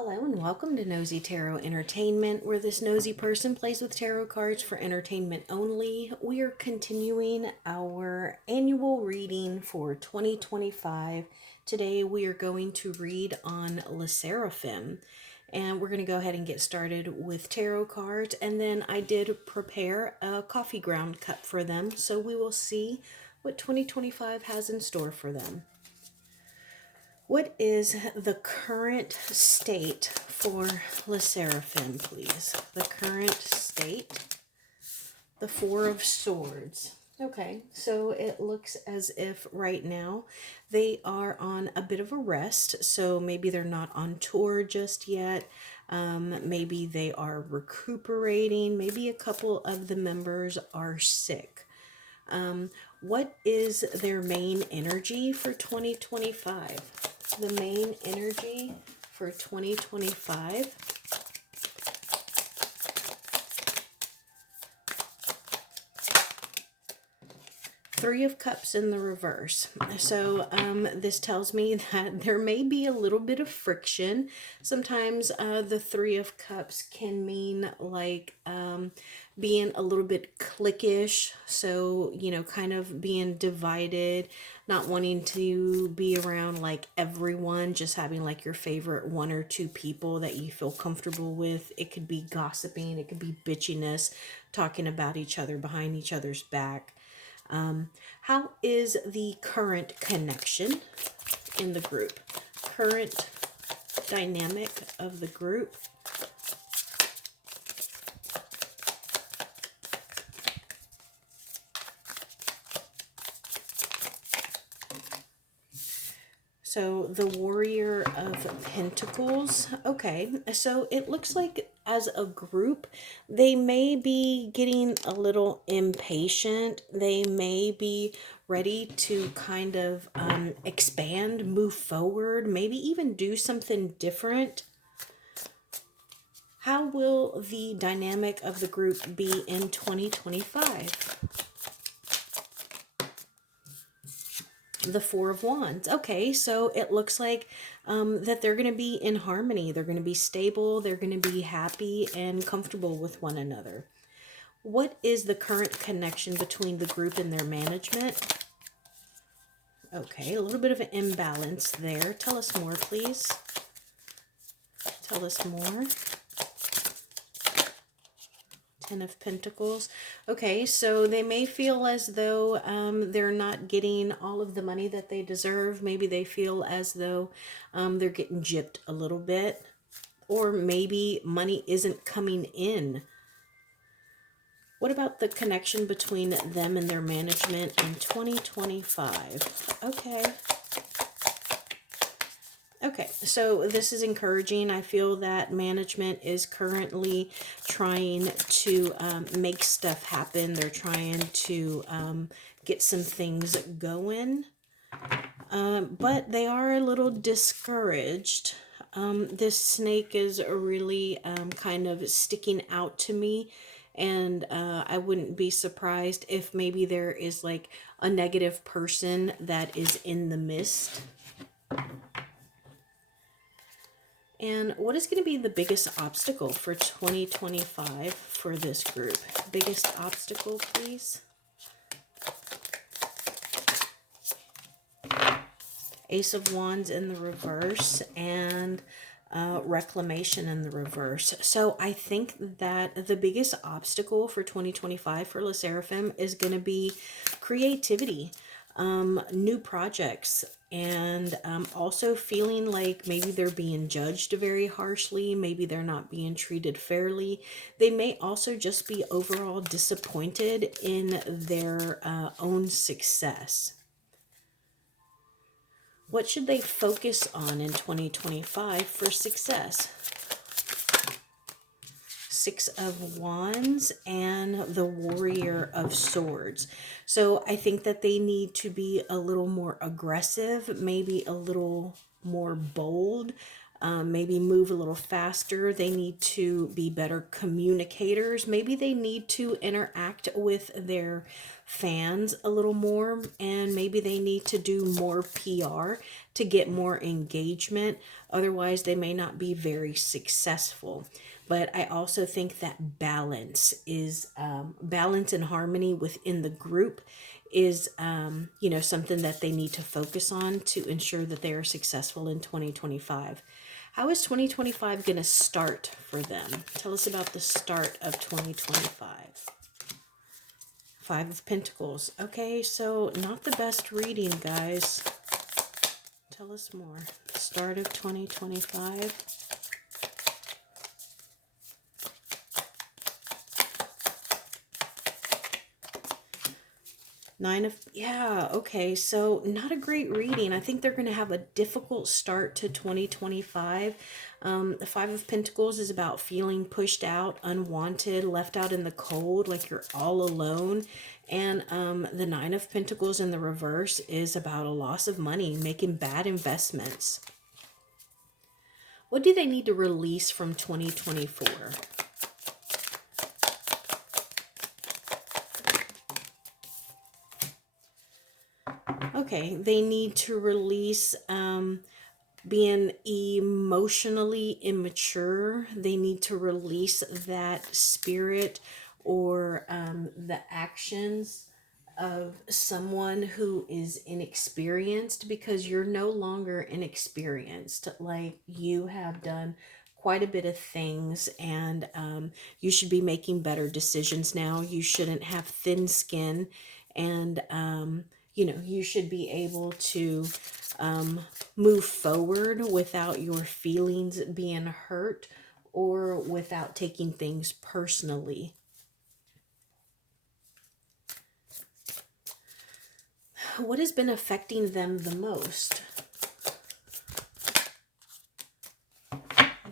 Hello and welcome to Nosy Tarot Entertainment, where this nosy person plays with tarot cards for entertainment only. We are continuing our annual reading for 2025. Today we are going to read on Sserafim, and we're going to go ahead and get started with tarot cards. And then I did prepare a coffee ground cup for them, so we will see what 2025 has in store for them. What is the current state for Sserafim, please? The current state. The Four of Swords. Okay, so it looks as if right now they are on a bit of a rest. So maybe they're not on tour just yet. Maybe they are recuperating. Maybe a couple of the members are sick. What is their main energy for 2025? The main energy for 2025. Three of Cups in the reverse. So this tells me that there may be a little bit of friction. Sometimes the Three of Cups can mean like being a little bit cliquish. So, you know, kind of being divided, not wanting to be around like everyone, just having like your favorite one or two people that you feel comfortable with. It could be gossiping, it could be bitchiness, talking about each other behind each other's back. How is the current connection in the group? Current dynamic of the group. So the Warrior of Pentacles. Okay, so it looks like as a group, they may be getting a little impatient. They may be ready to kind of expand, move forward, maybe even do something different. How will the dynamic of the group be in 2025? The Four of Wands. Okay, so it looks like that they're going to be in harmony. They're going to be stable. They're going to be happy and comfortable with one another. What is the current connection between the group and their management? Okay, a little bit of an imbalance there. Tell us more, please. Tell us more. Ten of Pentacles. Okay, so they may feel as though they're not getting all of the money that they deserve. Maybe they feel as though they're getting gypped a little bit. Or maybe money isn't coming in. What about the connection between them and their management in 2025? Okay. Okay, so this is encouraging. I feel that management is currently trying to make stuff happen. They're trying to get some things going, but they are a little discouraged. This snake is really kind of sticking out to me, and I wouldn't be surprised if maybe there is like a negative person that is in the midst. And what is going to be the biggest obstacle for 2025 for this group? Biggest obstacle, please. Ace of Wands in the reverse and Reclamation in the reverse. So I think that the biggest obstacle for 2025 for Sserafim is going to be creativity. New projects, and also feeling like maybe they're being judged very harshly, maybe they're not being treated fairly. They may also just be overall disappointed in their own success. What should they focus on in 2025 for success? Six of Wands and the Warrior of Swords. So I think that they need to be a little more aggressive, maybe a little more bold. maybe move a little faster. They need to be better communicators. Maybe they need to interact with their fans a little more, and maybe they need to do more PR to get more engagement. Otherwise, they may not be very successful. But I also think that balance and harmony within the group is something that they need to focus on to ensure that they are successful in 2025. How is 2025 going to start for them? Tell us about the start of 2025. Five of Pentacles. Okay, so not the best reading, guys. Tell us more. Start of 2025. Okay, so not a great reading. I think they're going to have a difficult start to 2025. The Five of Pentacles is about feeling pushed out, unwanted, left out in the cold, like you're all alone. And the Nine of Pentacles in the reverse is about a loss of money, making bad investments. What do they need to release from 2024? Okay, they need to release being emotionally immature. They need to release that spirit or the actions of someone who is inexperienced, because you're no longer inexperienced. Like, you have done quite a bit of things, and you should be making better decisions now. You shouldn't have thin skin, and you should be able to move forward without your feelings being hurt or without taking things personally. What has been affecting them the most?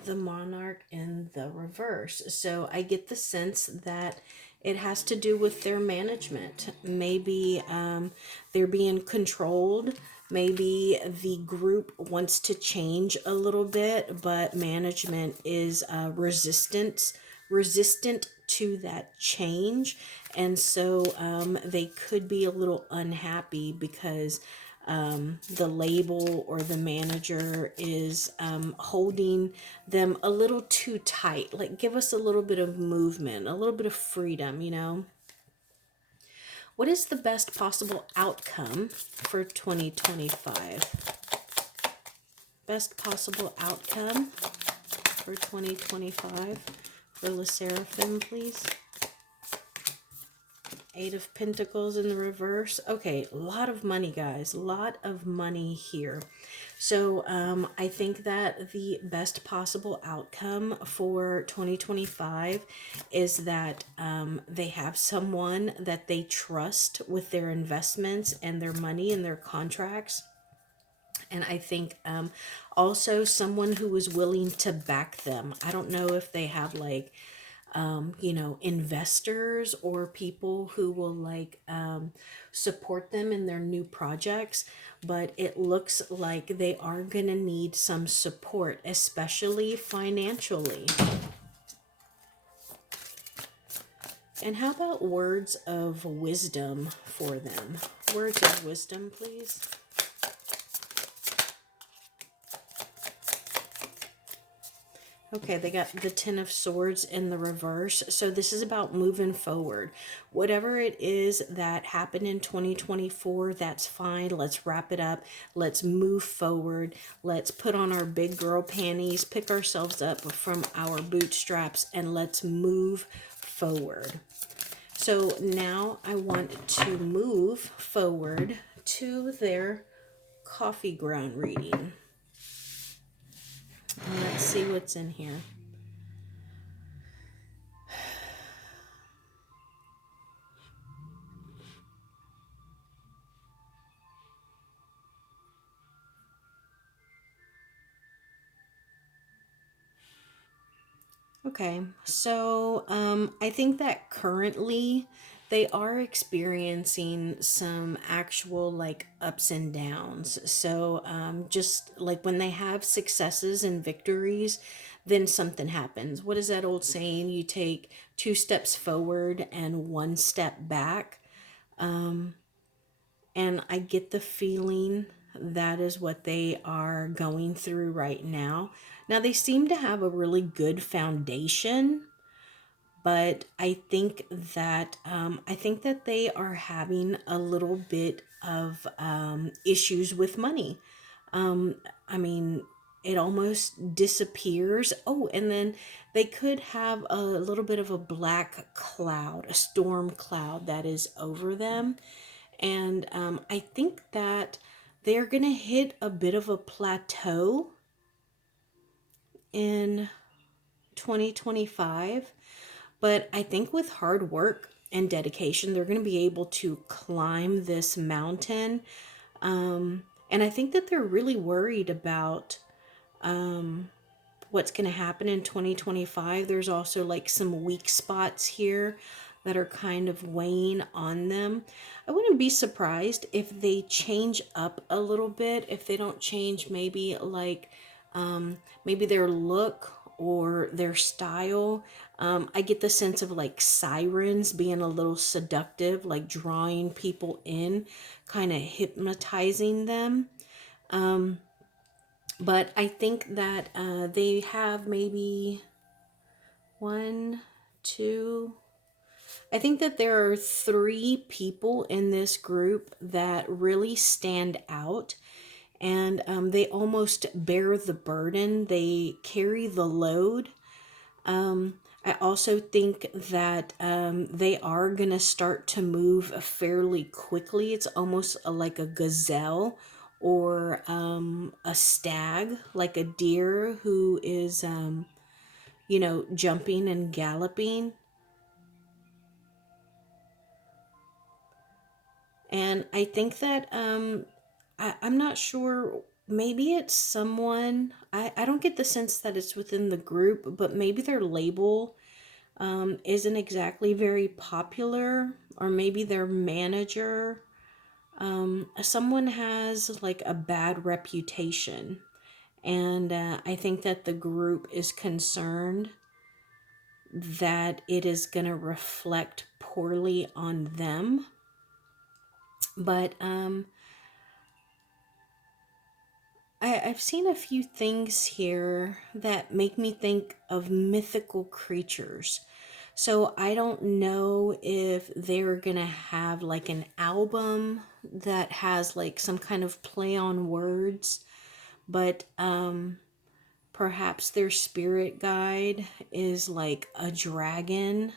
The Monarch in the reverse. So I get the sense that it has to do with their management. Maybe they're being controlled. Maybe the group wants to change a little bit, but management is resistant to that change. And so they could be a little unhappy because the label or the manager is holding them a little too tight. Like, give us a little bit of movement, a little bit of freedom, What is the best possible outcome for 2025? Best possible outcome for 2025 for the Sserafim, please. Eight of Pentacles in the reverse. Okay, a lot of money, guys. A lot of money here. So I think that the best possible outcome for 2025 is that they have someone that they trust with their investments and their money and their contracts. And I think also someone who is willing to back them. I don't know if they have like investors or people who will support them in their new projects, but it looks like they are going to need some support, especially financially. And how about words of wisdom for them? Words of wisdom, please. Okay, they got the Ten of Swords in the reverse. So this is about moving forward. Whatever it is that happened in 2024, that's fine. Let's wrap it up. Let's move forward. Let's put on our big girl panties, pick ourselves up from our bootstraps, and let's move forward. So now I want to move forward to their coffee ground reading. Let's see what's in here. Okay, so I think that currently they are experiencing some actual like ups and downs. So just like when they have successes and victories, then something happens. What is that old saying? You take two steps forward and one step back. And I get the feeling that is what they are going through right now. Now, they seem to have a really good foundation, but I think that they are having a little bit of issues with money. I mean, it almost disappears. Oh, and then they could have a little bit of a black cloud, a storm cloud that is over them. And I think that they're going to hit a bit of a plateau in 2025. But I think with hard work and dedication, they're going to be able to climb this mountain. And I think that they're really worried about what's going to happen in 2025. There's also like some weak spots here that are kind of weighing on them. I wouldn't be surprised if they change up a little bit, if they don't change maybe like maybe their look or their style. I get the sense of like sirens being a little seductive, like drawing people in, kind of hypnotizing them. But I think that they have maybe one, two. I think that there are three people in this group that really stand out, and they almost bear the burden. They carry the load. I also think that they are going to start to move fairly quickly. It's almost like a gazelle or a stag, like a deer who is, jumping and galloping. And I think that I'm not sure. Maybe it's someone, I don't get the sense that it's within the group, but maybe their label isn't exactly very popular, or maybe their manager, someone has like a bad reputation. And I think that the group is concerned that it is going to reflect poorly on them. But I've seen a few things here that make me think of mythical creatures. So I don't know if they're gonna have like an album that has like some kind of play on words, but perhaps their spirit guide is like a dragon.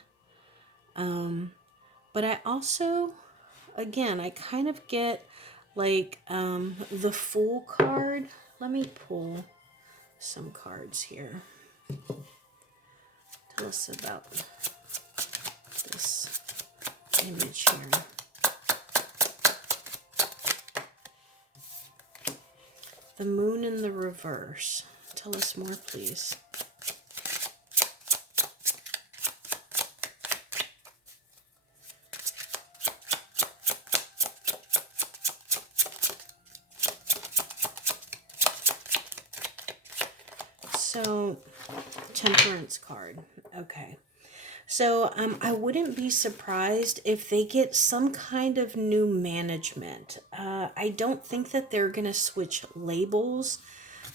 But I also, again, I kind of get like the Fool card. Let me pull some cards here. Tell us about this image here. The Moon in the reverse. Tell us more, please. So, Temperance card. Okay. So I wouldn't be surprised if they get some kind of new management. I don't think that they're going to switch labels,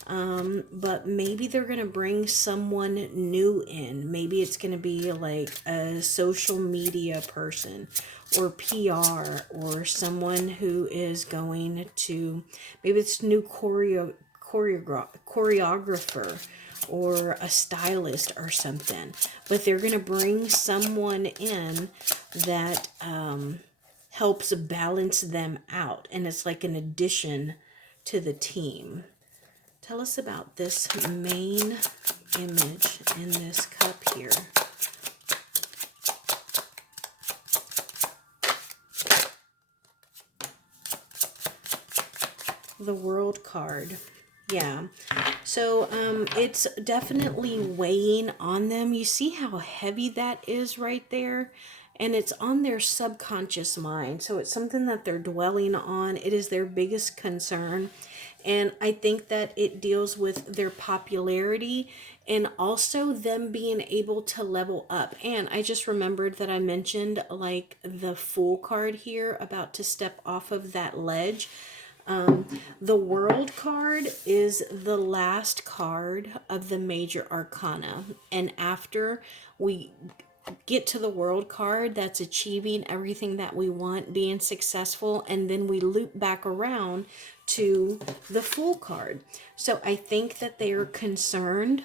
but maybe they're going to bring someone new in. Maybe it's going to be like a social media person or PR, or someone who is going to, maybe it's new choreographer or a stylist or something, but they're going to bring someone in that helps balance them out, and it's like an addition to the team. Tell us about this main image in this cup here. The World card. Yeah. So it's definitely weighing on them. You see how heavy that is right there? and it's on their subconscious mind. So it's something that they're dwelling on. It is their biggest concern. And I think that it deals with their popularity and also them being able to level up. And I just remembered that I mentioned like the Fool card here, about to step off of that ledge. The World card is the last card of the major arcana. And after we get to the World card, that's achieving everything that we want, being successful, and then we loop back around to the Fool card. So I think that they are concerned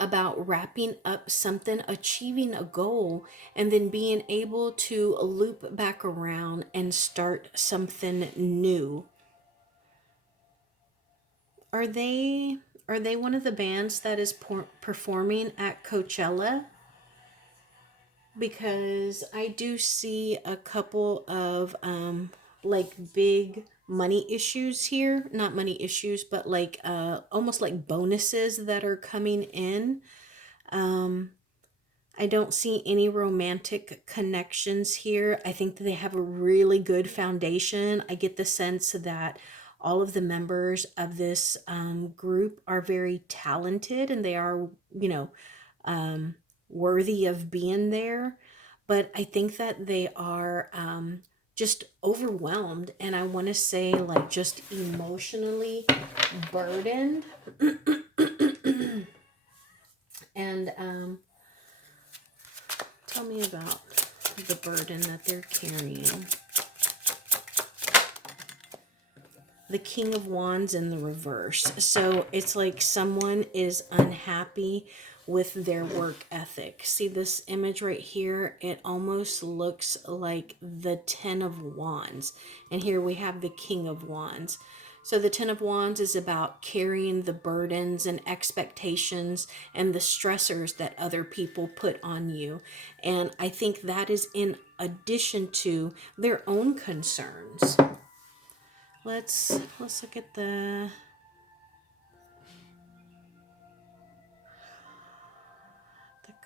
about wrapping up something, achieving a goal, and then being able to loop back around and start something new. Are they one of the bands that is performing at Coachella? Because I do see a couple of like big money issues here, not money issues, but like almost like bonuses that are coming in. I don't see any romantic connections here. I think that they have a really good foundation. I get the sense that all of the members of this group are very talented, and they are, you know, worthy of being there. But I think that they are just overwhelmed, and I want to say like just emotionally burdened. And tell me about the burden that they're carrying. The King of Wands in the reverse. So it's like someone is unhappy with their work ethic. See this image right here? It almost looks like the Ten of Wands. And here we have the King of Wands. So the Ten of Wands is about carrying the burdens and expectations and the stressors that other people put on you. And I think that is in addition to their own concerns. Let's look at the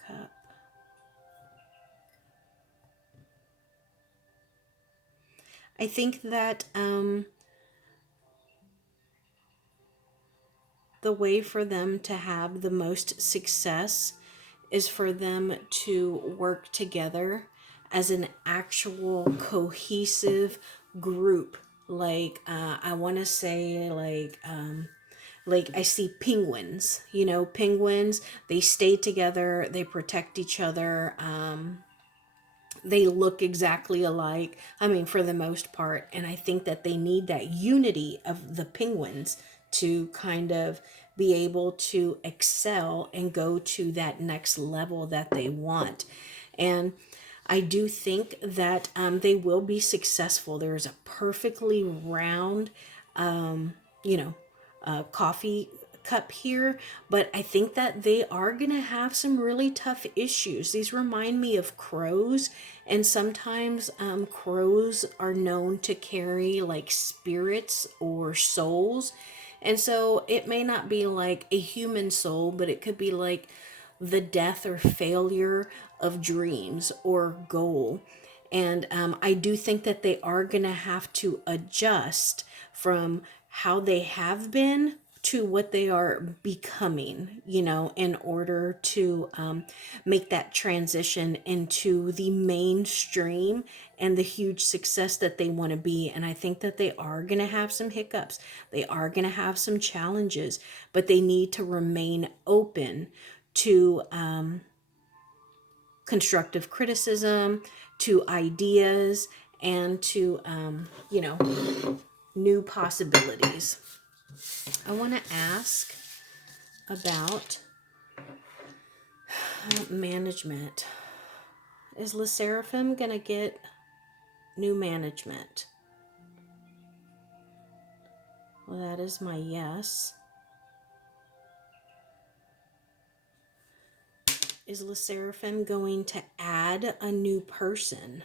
cup. I think that the way for them to have the most success is for them to work together as an actual cohesive group. Like I want to say like I see penguins. You know, penguins, they stay together, they protect each other. They look exactly alike, I mean, for the most part. And I think that they need that unity of the penguins to kind of be able to excel and go to that next level that they want. And I do think that they will be successful. There's a perfectly round, you know, coffee cup here, but I think that they are going to have some really tough issues. These remind me of crows, and sometimes crows are known to carry like spirits or souls. And so it may not be like a human soul, but it could be like the death or failure of dreams or goal. And I do think that they are going to have to adjust from how they have been to what they are becoming, you know, in order to make that transition into the mainstream and the huge success that they want to be. And I think that they are going to have some hiccups. They are going to have some challenges, but they need to remain open to constructive criticism, to ideas, and to, you know, new possibilities. I want to ask about management. Is the Sserafim going to get new management? Well, that is my yes. Is the Sserafim going to add a new person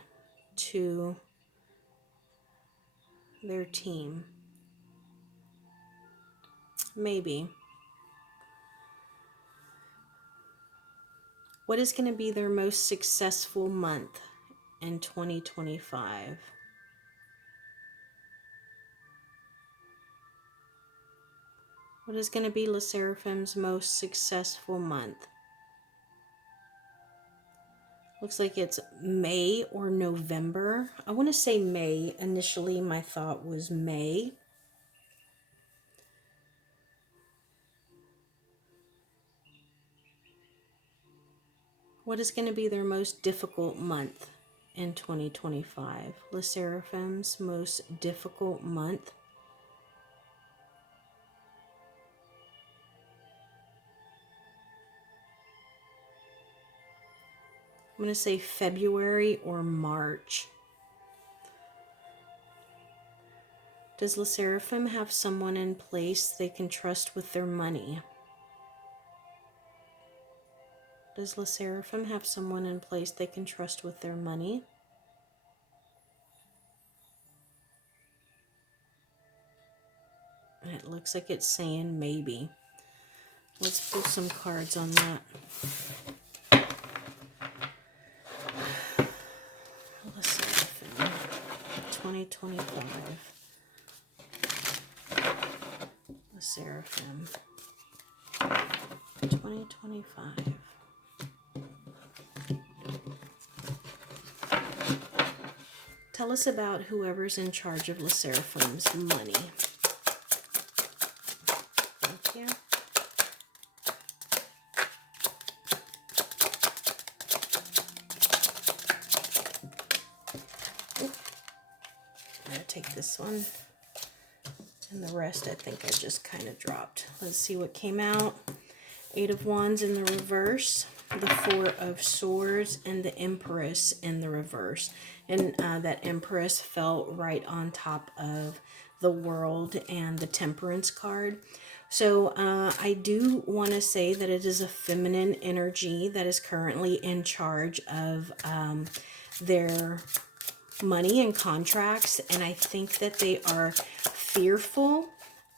to their team? Maybe. What is going to be their most successful month in 2025? What is going to be Seraphim's most successful month? Looks like it's May or November. I want to say May. Initially, my thought was May. What is going to be their most difficult month in 2025? Seraphim's most difficult month. I'm going to say February or March. Does Seraphim have someone in place they can trust with their money? Does Seraphim have someone in place they can trust with their money? It looks like it's saying maybe. Let's pull some cards on that. Seraphim, 2025. Seraphim, 2025. Tell us about whoever's in charge of Seraphim's money. Thank you. I'm going to take this one. And the rest I think I just kind of dropped. Let's see what came out. 8 of Wands in the reverse. The 4 of Swords and the Empress in the reverse. And that Empress fell right on top of the World and the Temperance card. So I do want to say that it is a feminine energy that is currently in charge of their money and contracts. And I think that they are fearful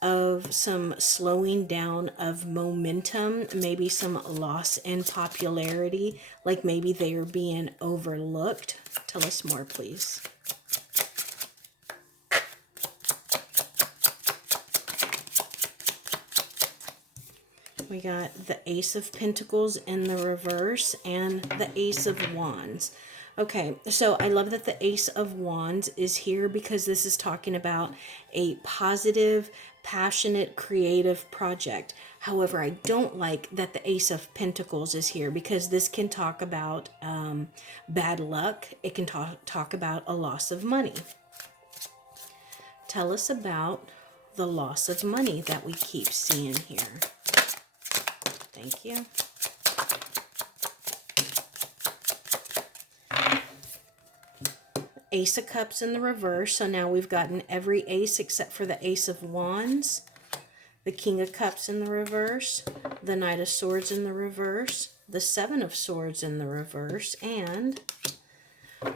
of some slowing down of momentum, maybe some loss in popularity, like maybe they are being overlooked. Tell us more, please. We got the Ace of Pentacles in the reverse and the Ace of Wands. Okay, so I love that the Ace of Wands is here because this is talking about a positive, passionate, creative project. However, I don't like that the Ace of Pentacles is here because this can talk about bad luck. It can talk about a loss of money. Tell us about the loss of money that we keep seeing here. Thank you. Ace of Cups in the reverse. So now we've gotten every ace except for the Ace of Wands. The King of Cups in the reverse. The Knight of Swords in the reverse. The 7 of Swords in the reverse. And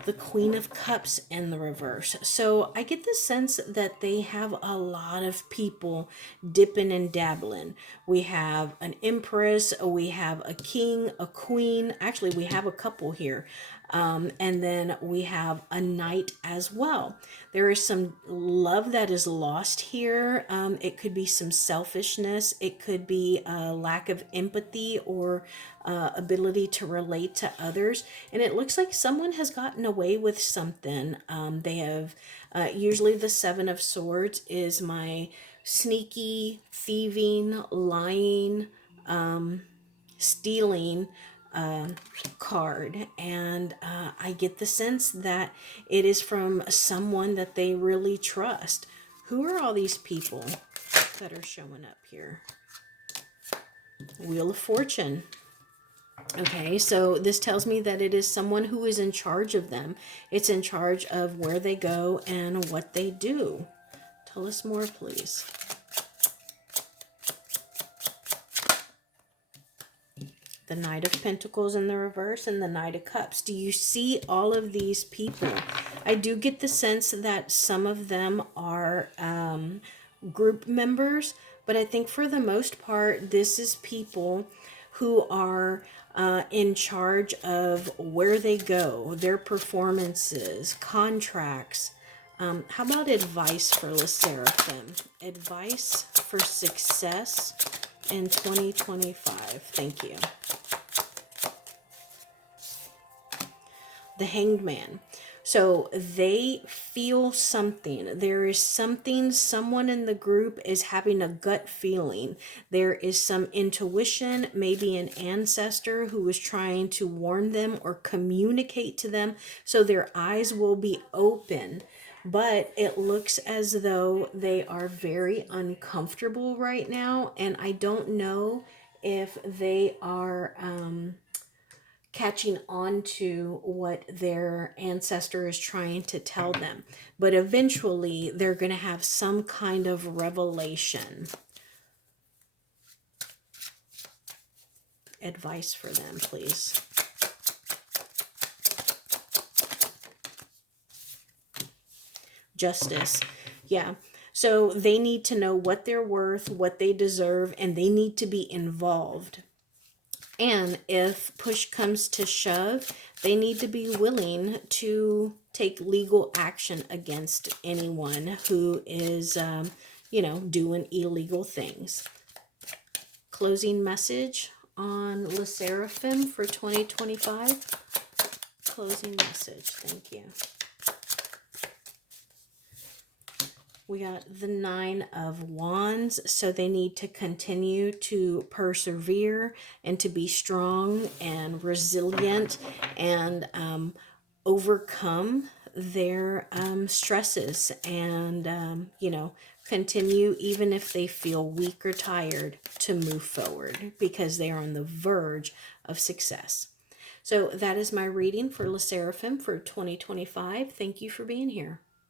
the Queen of Cups in the reverse. So I get the sense that they have a lot of people dipping and dabbling. We have an Empress, we have a King, a Queen. Actually, we have a couple here. And then we have a Knight as well. There is some love that is lost here. It could be some selfishness. It could be a lack of empathy or ability to relate to others. And it looks like someone has gotten away with something. They have, usually the 7 of Swords is my sneaky, thieving, lying, stealing card, and I get the sense that it is from someone that they really trust. Who are all these people that are showing up here? Wheel of Fortune. Okay, so this tells me that it is someone who is in charge of them. It's in charge of where they go and what they do. Tell us more, please. The Knight of Pentacles in the reverse and the Knight of Cups. Do you see all of these people? I do get the sense that some of them are group members, but I think for the most part, this is people who are in charge of where they go, their performances, contracts. How about advice for the Seraphim? Advice for success in 2025. Thank you. The Hanged Man. So they feel something. There is something, someone in the group is having a gut feeling. There is some intuition, maybe an ancestor who is trying to warn them or communicate to them, so their eyes will be open. But it looks as though they are very uncomfortable right now, and I don't know if they are catching on to what their ancestor is trying to tell them. But eventually, they're going to have some kind of revelation. Advice for them, please. Justice. Yeah. So they need to know what they're worth, what they deserve, and they need to be involved. And if push comes to shove, they need to be willing to take legal action against anyone who is, doing illegal things. Closing message on the Seraphim for 2025. Closing message. Thank you. We got the 9 of Wands, so they need to continue to persevere and to be strong and resilient and overcome their stresses and, continue even if they feel weak or tired to move forward because they are on the verge of success. So that is my reading for the Seraphim for 2025. Thank you for being here.